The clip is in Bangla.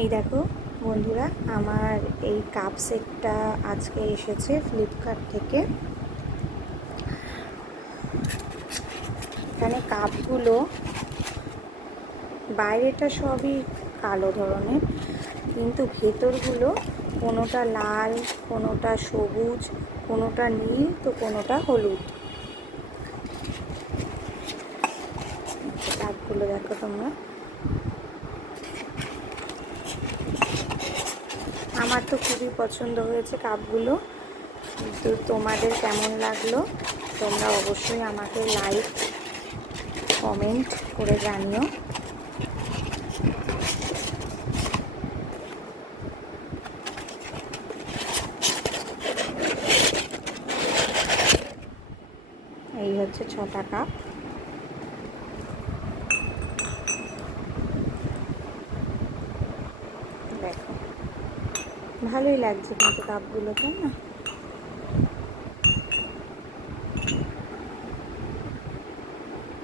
এই দেখো বন্ধুরা, আমার এই কাপ সেটটা আজকে এসেছে ফ্লিপকার্ট থেকে। এখানে কাপগুলো বাইরেটা সবই কালো ধরনের, কিন্তু ভেতরগুলো কোনোটা লাল, কোনোটা সবুজ, কোনোটা নীল, তো কোনোটা হলুদ। কাপগুলো দেখো তোমরা। আমার তো খুবই পছন্দ হয়েছে কাপগুলো, কিন্তু তোমাদের কেমন লাগলো তোমরা অবশ্যই আমাকে লাইক কমেন্ট করে জানিও। এই হচ্ছে 6টা কাপ। দেখো ভালোই লাগছে কিন্তু কাপগুলো, তাই না?